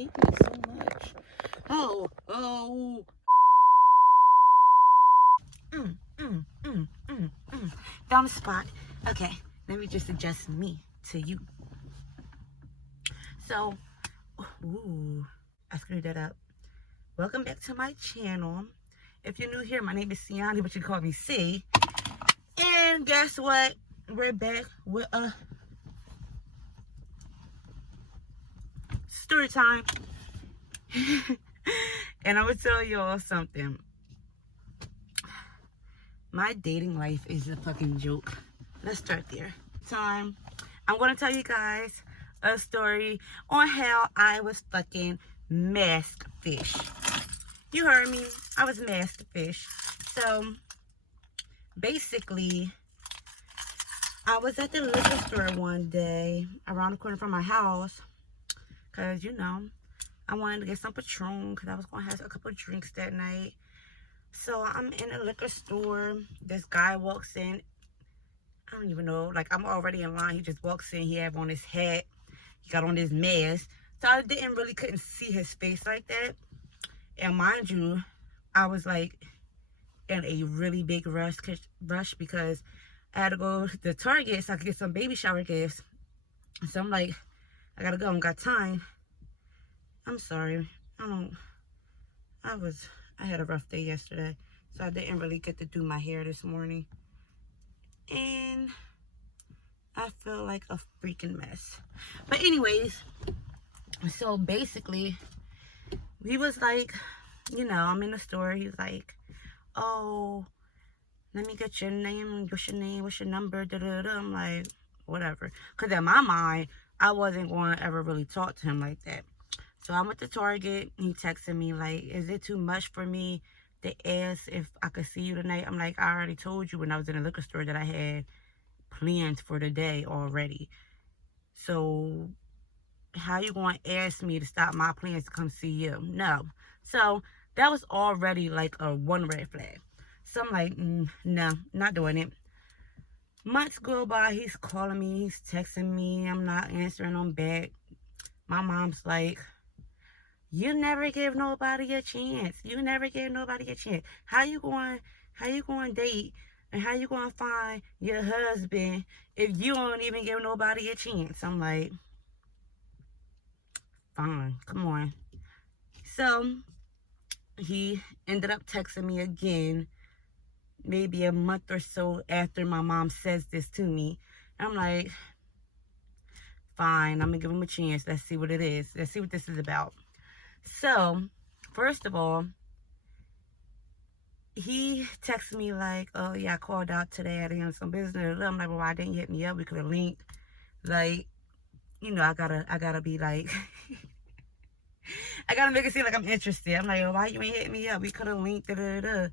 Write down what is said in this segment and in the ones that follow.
hate me so much. Oh. Found the spot. Okay, let me just adjust me to you. So, ooh, I screwed that up. Welcome back to my channel. If you're new here, my name is Siani, but you call me C. And guess what? We're back with a story time. And I'm gonna tell y'all something. My dating life is a fucking joke. Let's start there. I'm gonna tell you guys a story on how I was fucking masked fish. You heard me. I was masked fish. So basically, I was at the liquor store one day around the corner from my house, cause you know I wanted to get some Patron because I was gonna have a couple of drinks that night. So I'm in a liquor store. This guy walks in. I don't even know. Like, I'm already in line. He just walks in. He have on his hat. He got on his mask. So I couldn't see his face like that. And mind you, I was like in a really big rush because I had to go to Target so I could get some baby shower gifts. So I'm like, I gotta go. I don't got time. I'm sorry. I had a rough day yesterday, so I didn't really get to do my hair this morning. And I feel like a freaking mess. But anyways, so basically, he was like, you know, I'm in the store. He's like, oh, let me get your name. What's your name? What's your number? Da-da-da. I'm like, whatever. Because in my mind, I wasn't going to ever really talk to him like that. So I went to Target. He texted me like, is it too much for me to ask if I could see you tonight? I'm like, I already told you when I was in the liquor store that I had plans for the day already. So how you going to ask me to stop my plans to come see you? No. So that was already like a one red flag. So I'm like, no, not doing it. Months go by. He's calling me. He's texting me. I'm not answering him back. My mom's like, you never give nobody a chance. You never give nobody a chance. How you going to date and how you going to find your husband if you don't even give nobody a chance? I'm like, fine, come on. So he ended up texting me again maybe a month or so after my mom says this to me. I'm like, fine, I'm going to give him a chance. Let's see what it is. Let's see what this is about. So, first of all, he texted me like, oh, yeah, I called out today. I had some business. I'm like, well, why didn't you hit me up? We could have linked. Like, you know, I gotta be like, I gotta make it seem like I'm interested. I'm like, well, why you ain't hit me up? We could have linked. Da-da-da.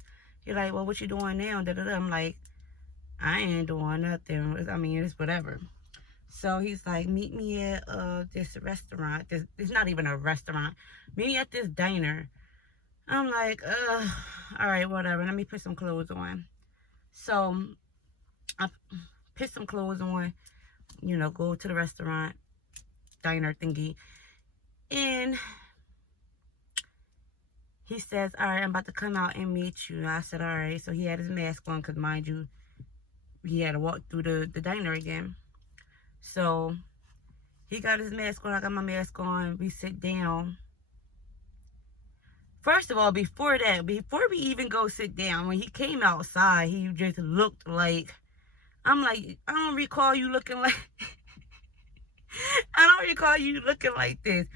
You're like, well, what you doing now? Da-da-da. I'm like, I ain't doing nothing. I mean, it's whatever. So he's like, meet me at this restaurant. It's not even a restaurant. Meet me at this diner. I'm like, all right, whatever. Let me put some clothes on. So I put some clothes on, you know, go to the restaurant, diner thingy. And he says, all right, I'm about to come out and meet you. I said, all right. So he had his mask on because, mind you, he had to walk through the diner again. So he got his mask on. I got my mask on. We sit down. First of all, before we even go sit down, when he came outside, he just looked like, I'm like, I don't recall you looking like, I don't recall you looking like this.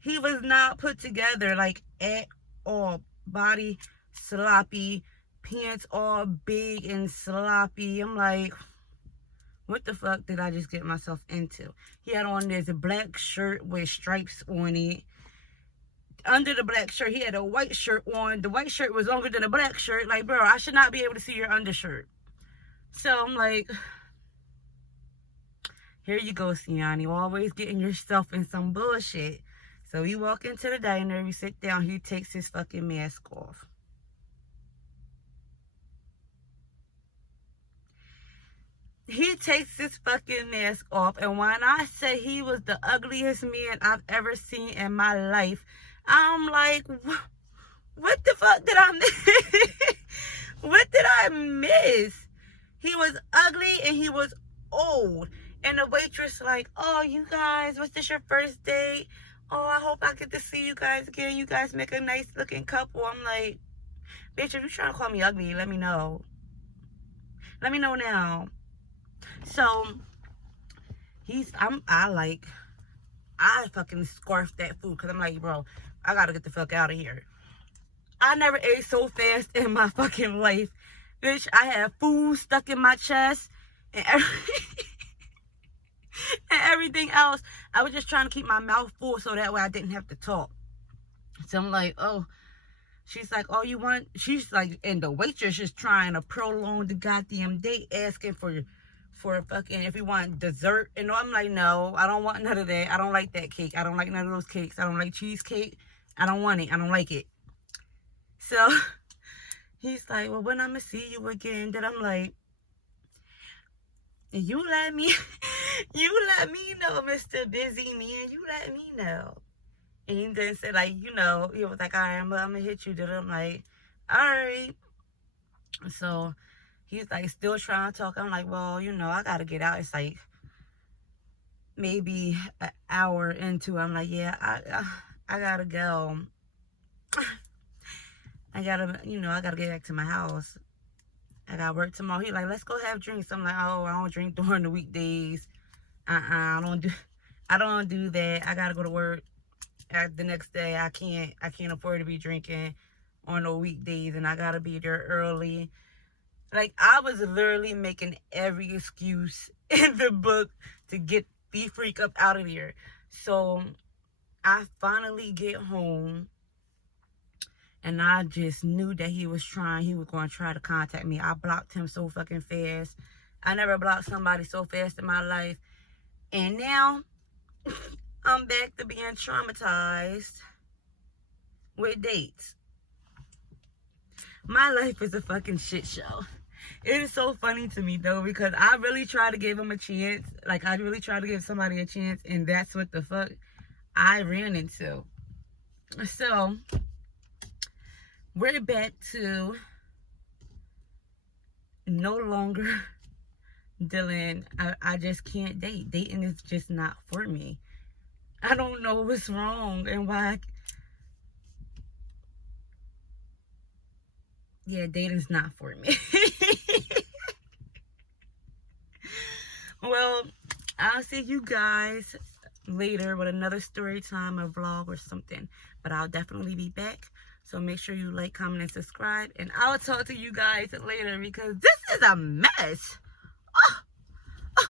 He was not put together like at all. Body sloppy, pants all big and sloppy. I'm like, what the fuck did I just get myself into? He had on this black shirt with stripes on it. Under the black shirt, he had a white shirt on. The white shirt was longer than the black shirt. Like, bro, I should not be able to see your undershirt. So I'm like, here you go, Siani. Always getting yourself in some bullshit. So we walk into the diner. We sit down. He takes his fucking mask off. he takes his fucking mask off, and when I say he was the ugliest man I've ever seen in my life, I'm like, what the fuck did I miss? What did I miss? He was ugly and he was old. And the waitress like, oh, you guys, was this your first date? Oh, I hope I get to see you guys again. You guys make a nice looking couple. I'm like, bitch, if you're trying to call me ugly, let me know. Let me know now. So I fucking scarfed that food because I'm like, bro, I gotta get the fuck out of here. I never ate so fast in my fucking life. Bitch, I had food stuck in my chest and everything else. I was just trying to keep my mouth full so that way I didn't have to talk. So I'm like, oh, she's like, oh, you want, she's like, and the waitress is trying to prolong the goddamn date, asking for fucking, if you want dessert. And I'm like, no, I don't want none of that. I don't like that cake. I don't like none of those cakes. I don't like cheesecake. I don't want it. I don't like it. So he's like, well, when I'm gonna see you again? Then I'm like, you let me know, Mr. Busy Man. You let me know. And he then said, like, you know, he was like, all right, I'm gonna hit you. Then I'm like, all right. So he's like still trying to talk. I'm like, well, you know, I gotta get out. It's like maybe an hour into. I'm like, yeah, I gotta go. I gotta get back to my house. I got work tomorrow. He like, let's go have drinks. I'm like, oh, I don't drink during the weekdays. I don't do that. I gotta go to work the next day. I can't afford to be drinking on no weekdays, and I gotta be there early. Like, I was literally making every excuse in the book to get the freak up out of here. So I finally get home, and I just knew that he was going to try to contact me. I blocked him so fucking fast. I never blocked somebody so fast in my life. And now I'm back to being traumatized with dates. My life is a fucking shit show. It is so funny to me, though, because I really try to give him a chance. Like, I really try to give somebody a chance, and that's what the fuck I ran into. So we're back to no longer dealing. I just can't date. Dating is just not for me. I don't know what's wrong and why. Yeah, dating's not for me. Well, I'll see you guys later with another story time, a vlog or something. But I'll definitely be back. So make sure you like, comment, and subscribe. And I'll talk to you guys later because this is a mess.